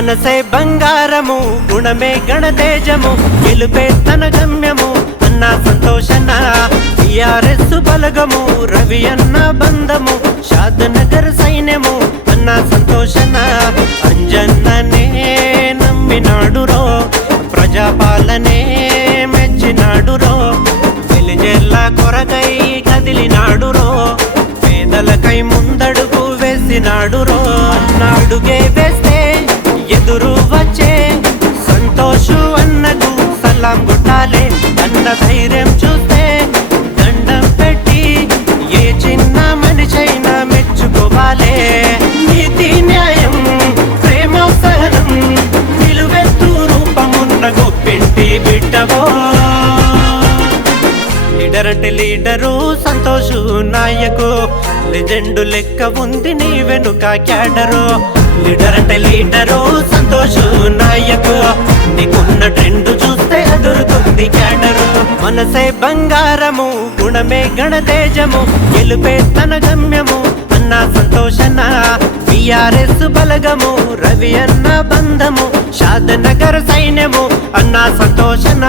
మనసే బంగారము గుణమే గణతేజము గెలుపే తన గమ్యము అన్న సంతోషన టిఆర్ఎస్ బలగము రవి అన్న బంధము షాద్నగర్ సైన్యము అన్న సంతోషన అంజన్ననే నమ్మినాడురో ప్రజాపాలనే మెచ్చినాడురో వెలిజెల్లా కొరకై కదిలినాడురో పేదలకై ముందడుగు వేసినాడురో అన్నాడుగే వేస్తే ఎదురు వచ్చే సంతోషు అన్నకు సలాం కొట్టాలే అన్న ధైర్యం చూస్తే దండం పెట్టి ఏ చిన్న మనిషైనా మెచ్చుకోవాలే నీతి న్యాయం ప్రేమ సహనం నిలువెత్తు రూపమున్న గొప్పింటి బిడ్డవో లీడర్ అంటే లీడరు సంతోషు నాయకు లెజెండు లెక్క ఉంది నీ వెనుక క్యాడరు లీడర్ అంటే లీడరు సంతోషు నాయకు నీకున్న ట్రెండ్ చూస్తే అదురుతుంది క్యాడరు మనసే బంగారము గుణమే గణతేజము గెలుపే తన గమ్యము అన్న సంతోషన టిఆర్ఎస్ బలగము రవి అన్న బంధము షాద్నగర్ సైన్యము అన్న సంతోషన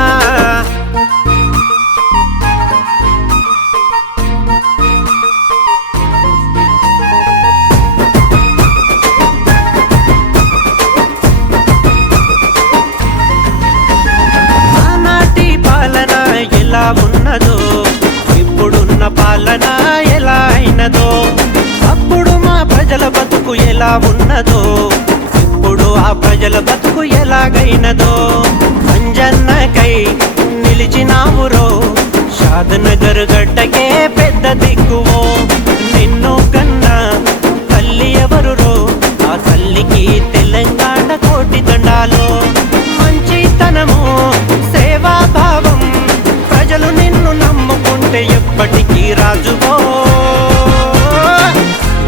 ఎలా ఉన్నదో ఇప్పుడున్న పాలన ఎలా అయినదో అప్పుడు మా ప్రజల బతుకు ఎలా ఉన్నదో ఇప్పుడు ఆ ప్రజల బతుకు ఎలాగైనదో అంజన్నకై నిలిచినావురో షాద్నగర్ గడ్డకే పెద్ద దిక్కువో నిన్ను కన్నా తల్లి ఎవరురో ఆ తల్లికి తెలంగాణ కోటి దండాలో మంచితనము సేవాభావం ప్రజలు నిన్ను నమ్ముకుంటే ఎప్పటికీ రాజువో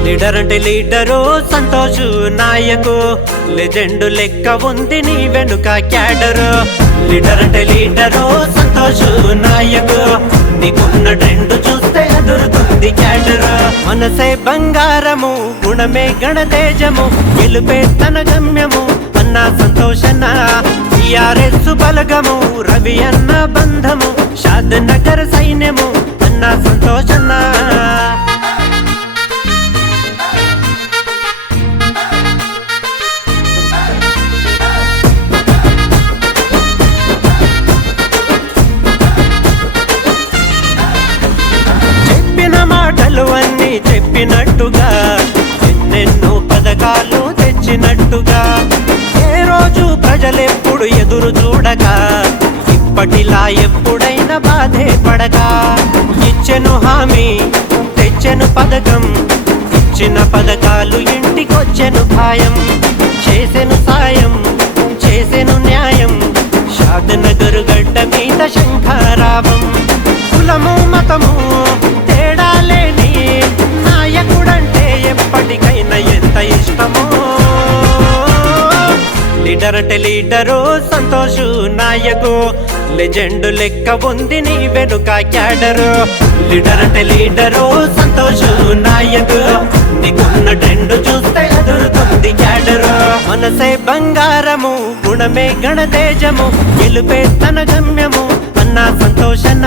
లీడర్ అంటే లీడరు సంతోషు నాయకు లెజెండు లెక్క ఉంది నీ వెనుక క్యాడరు లీడర్ అంటే లీడరు సంతోషు నాయకు నీకున్న ట్రెండ్ చూస్తే అదురుతుంది క్యాడరు మనసే బంగారము గుణమే గణతేజము గెలుపే తన గమ్యము అన్న సంతోషన టిఆర్ఎస్ బలగము రవి అన్న బంధము షాద్నగర్ సైన్యము అన్న సంతోషన చెప్పిన మాటలు అన్ని చెప్పినట్టుగా ఎన్నెన్నో పథకాలు తెచ్చినట్టుగా ఏ రోజు ప్రజలెప్పుడు ఎదురు చూడగా ఇప్పటిలా ఎప్పుడైనా బాధే పడగా ఇచ్చెను హామీ తెచ్చెను పథకం ఇచ్చిన పథకాలు ఇంటికొచ్చెను ఖాయం చేసెను సాయం చేసెను న్యాయం షాద్నగర్ గడ్డ మీద శంఖారావం కులము మతము తేడా లేని నాయకుడంటే ఎప్పటికైనా ఎంత ఇష్టమో లీడర్ అంటే లీడరు సంతోషు నాయకు లెజెండు లెక్క ఉంది నీ వెనుక క్యాడరు లీడర్ అంటే లీడరు సంతోషు నాయకు నీకున్న ట్రెండ్ చూస్తే అదురుతుంది క్యాడరు మనసే బంగారము గుణమే గణతేజము గెలుపే తన గమ్యము అన్న సంతోషన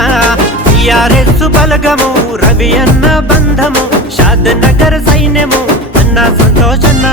టిఆర్ఎస్ బలగము రవి అన్న బంధము షాద్నగర్ సైన్యము అన్న సంతోషన